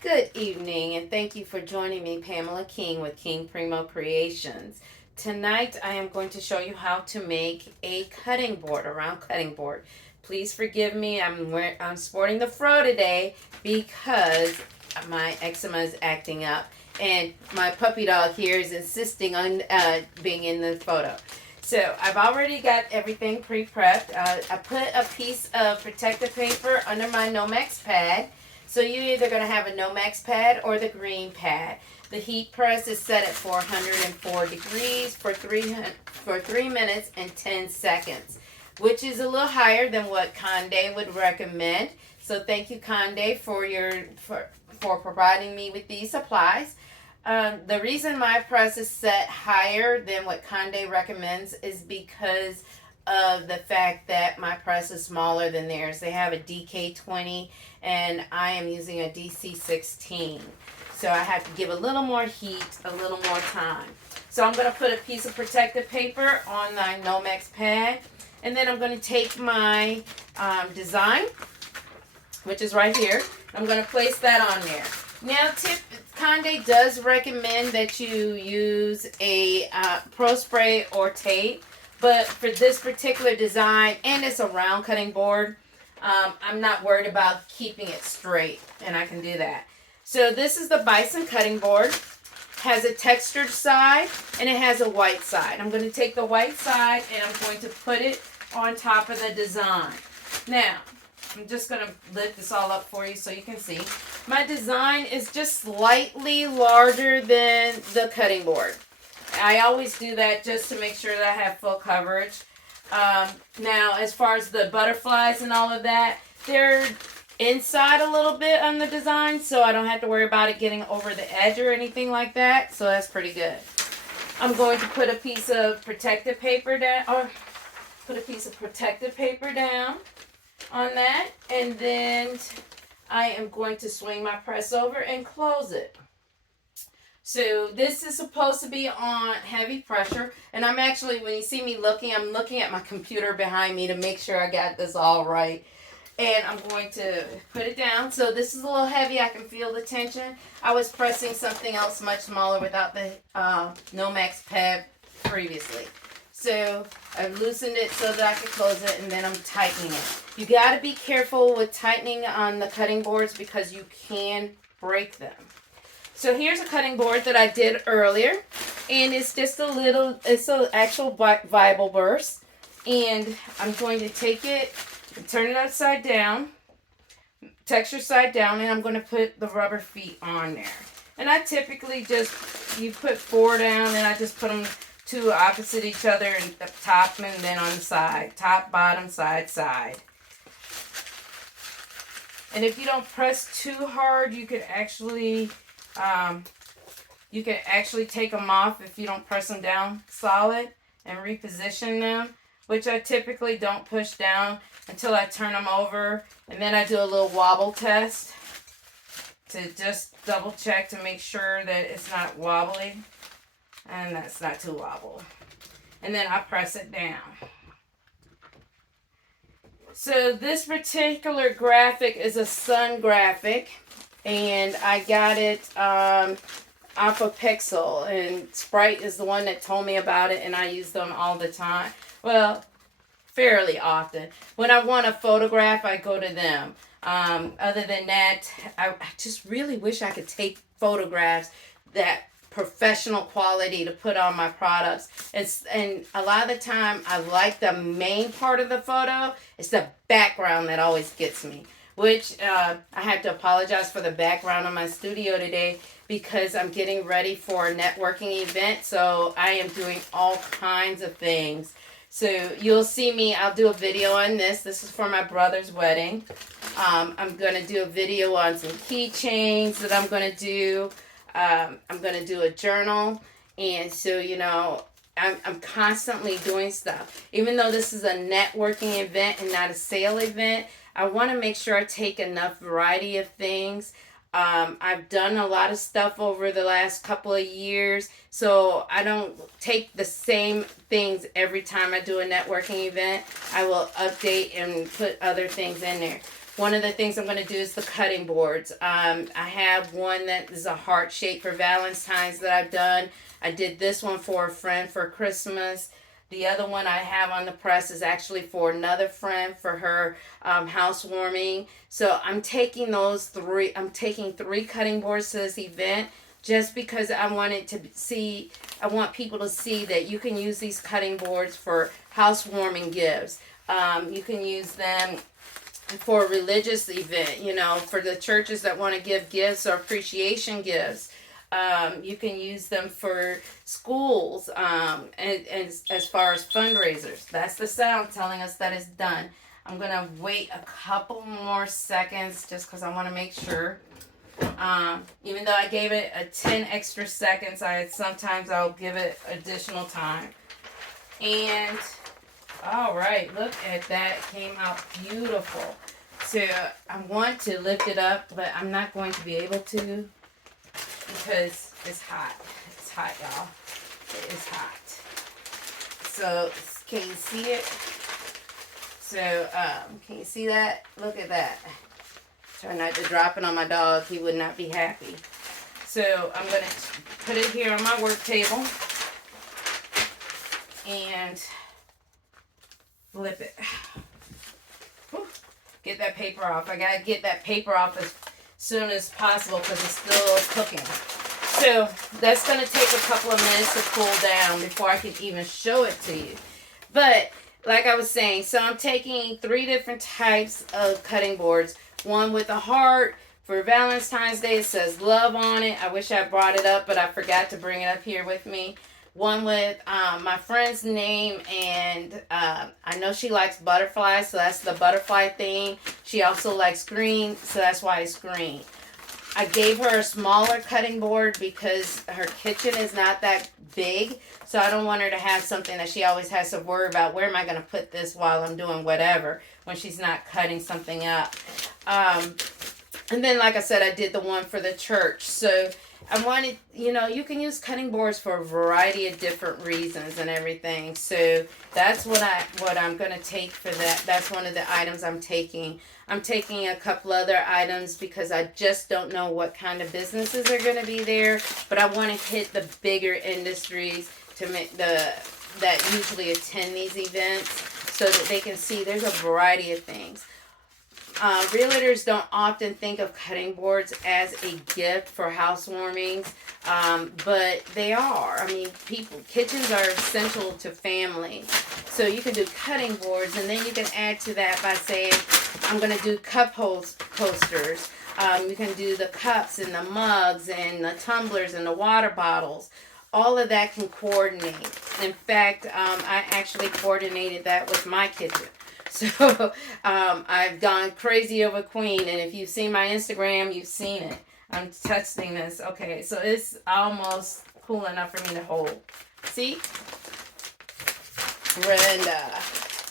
Good evening, and thank you for joining me, Pamela King with King Primo Creations. Tonight, I am going to show you how to make a cutting board, a round cutting board. Please forgive me, I'm sporting the fro today because my eczema is acting up, and my puppy dog here is insisting on being in the photo. So I've already got everything pre-prepped. I put a piece of protective paper under my Nomex pad. So you're either going to have a Nomex pad or the green pad. The heat press is set at 404 degrees for 3 minutes and 10 seconds, which is a little higher than what Conde would recommend. So thank you, Conde, for providing me with these supplies. The reason my press is set higher than what Conde recommends is because of the fact that my press is smaller than theirs. They have a DK20 and I am using a DC16. So I have to give a little more heat, a little more time. So I'm going to put a piece of protective paper on my Nomex pad, and then I'm going to take my design, which is right here. I'm going to place that on there. Now, Conde does recommend that you use a Pro Spray or tape, but for this particular design, and it's a round cutting board, I'm not worried about keeping it straight, and I can do that. So this is the Bison cutting board. Has a textured side, and it has a white side. I'm going to take the white side, and I'm going to put it on top of the design. Now, I'm just going to lift this all up for you so you can see. My design is just slightly larger than the cutting board. I always do that just to make sure that I have full coverage. Now, as far as the butterflies and all of that, they're inside a little bit on the design, so I don't have to worry about it getting over the edge or anything like that, so that's pretty good. I'm going to put a piece of protective paper down, on that, and then I am going to swing my press over and close it. So this is supposed to be on heavy pressure, and I'm actually, when you see me looking, I'm looking at my computer behind me to make sure I got this all right. And I'm going to put it down. So this is a little heavy. I can feel the tension. I was pressing something else much smaller without the Nomex pad previously. So I've loosened it so that I can close it, and then I'm tightening it. You got to be careful with tightening on the cutting boards because you can break them. So here's a cutting board that I did earlier, and it's just it's an actual Bible verse, and I'm going to take it and turn it upside down, texture side down, and I'm going to put the rubber feet on there. And I typically you put 4 down, and I just put them 2 opposite each other, and the top and then on the side, top, bottom, side, side. And if you don't press too hard, you could actually take them off if you don't press them down solid and reposition them, which I typically don't push down until I turn them over, and then I do a little wobble test to just double check to make sure that it's not wobbly, and that's not too wobble, and then I press it down. So this particular graphic is a sun graphic, and I got it off of Pixel, and Sprite is the one that told me about it, and I use them all the time. Well, fairly often. When I want a photograph, I go to them. Other than that, I just really wish I could take photographs that professional quality to put on my products. And a lot of the time, I like the main part of the photo. It's the background that always gets me. Which I have to apologize for the background of my studio today because I'm getting ready for a networking event. So I am doing all kinds of things. So you'll see me, I'll do a video on this. This is for my brother's wedding. I'm going to do a video on some keychains that I'm going to do. I'm going to do a journal. And so, I'm constantly doing stuff. Even though this is a networking event and not a sale event, I want to make sure I take enough variety of things. I've done a lot of stuff over the last couple of years, so I don't take the same things every time I do a networking event. I will update and put other things in there. one of the things I'm going to do is the cutting boards. I have one that is a heart shape for Valentine's that I've done. I did this one for a friend for Christmas. The other one I have on the press is actually for another friend for her housewarming. So I'm taking I'm taking 3 cutting boards to this event just because I want people to see that you can use these cutting boards for housewarming gifts. You can use them for a religious event, for the churches that want to give gifts or appreciation gifts. You can use them for schools, and as far as fundraisers. That's the sound telling us that it's done. I'm going to wait a couple more seconds just because I want to make sure. Even though I gave it a 10 extra seconds, sometimes I'll give it additional time. And, all right, look at that. It came out beautiful. So I want to lift it up, but I'm not going to be able to, because it's hot. It's hot, y'all. It is hot. So, can you see it? So, can you see that? Look at that. Try not to drop it on my dog. He would not be happy. So, I'm going to put it here on my work table. And flip it. Get that paper off. I got to get that paper off as soon as possible because it's still cooking. So that's going to take a couple of minutes to cool down before I can even show it to you. But like I was saying, so I'm taking 3 different types of cutting boards. One with a heart for Valentine's Day. It says love on it. I wish I brought it up, but I forgot to bring it up here with me. One with my friend's name, and I know she likes butterflies, so that's the butterfly theme. She also likes green, so that's why it's green. I gave her a smaller cutting board because her kitchen is not that big, so I don't want her to have something that she always has to worry about. Where am I going to put this while I'm doing whatever when she's not cutting something up? And then, like I said, I did the one for the church. So I wanted, you can use cutting boards for a variety of different reasons and everything. So that's what I'm going to take for that. That's one of the items I'm taking. I'm taking a couple other items because I just don't know what kind of businesses are going to be there. But I want to hit the bigger industries to make that usually attend these events so that they can see there's a variety of things. Realtors don't often think of cutting boards as a gift for housewarmings, but they are. I mean, kitchens are essential to family. So you can do cutting boards, and then you can add to that by saying, I'm going to do cup coasters. You can do the cups and the mugs and the tumblers and the water bottles. All of that can coordinate. In fact, I actually coordinated that with my kitchen. So I've gone crazy over Queen, and if you've seen my Instagram, you've seen it. I'm testing this. Okay, so it's almost cool enough for me to hold. See? Brenda.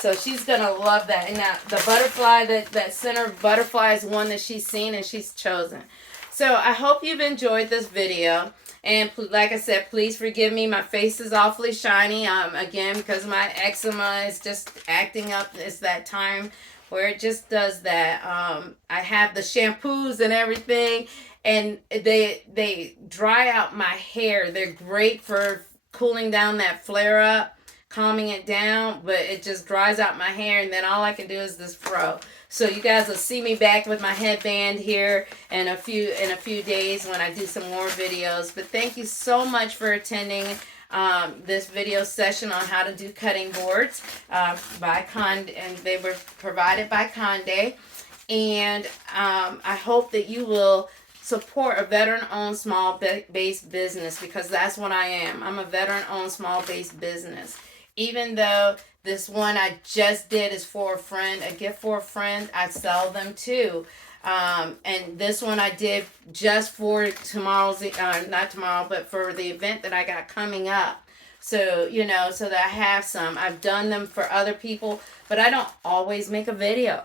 So she's going to love that. And now the butterfly, that center butterfly is one that she's seen and she's chosen. So I hope you've enjoyed this video. And like I said, please forgive me. My face is awfully shiny. Again, because my eczema is just acting up. It's that time where it just does that. I have the shampoos and everything, and they dry out my hair. They're great for cooling down that flare up, calming it down, but it just dries out my hair, and then all I can do is this fro. So you guys will see me back with my headband here in a few days when I do some more videos. But thank you so much for attending this video session on how to do cutting boards by Conde, and they were provided by Conde. And I hope that you will support a veteran-owned small-based business, because that's what I am. I'm a veteran-owned small-based business. Even though this one I just did is for a friend, a gift for a friend, I sell them too. And this one I did just for tomorrow's, not tomorrow, but for the event that I got coming up. So, so that I have some. I've done them for other people, but I don't always make a video.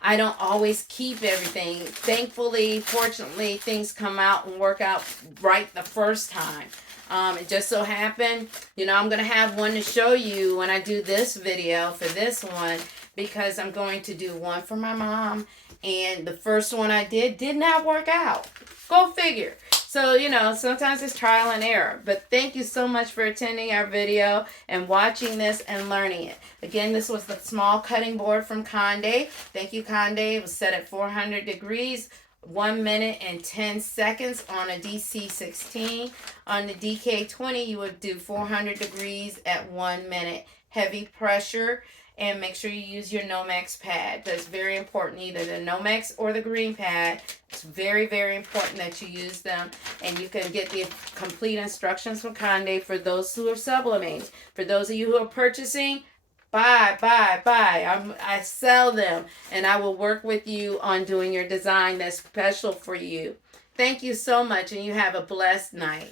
I don't always keep everything. Thankfully, fortunately, things come out and work out right the first time. It just so happened, I'm going to have one to show you when I do this video for this one, because I'm going to do one for my mom, and the first one I did not work out. Go figure. So, sometimes it's trial and error. But thank you so much for attending our video and watching this and learning it. Again, this was the small cutting board from Conde. Thank you, Conde. It was set at 400 degrees, 1 minute and 10 seconds on a DC16. On the DK20, you would do 400 degrees at 1 minute. Heavy pressure. And make sure you use your Nomex pad. That's very important, either the Nomex or the green pad. It's very, very important that you use them. And you can get the complete instructions from Conde for those who are sublimating. For those of you who are purchasing, buy. I sell them, and I will work with you on doing your design that's special for you. Thank you so much, and you have a blessed night.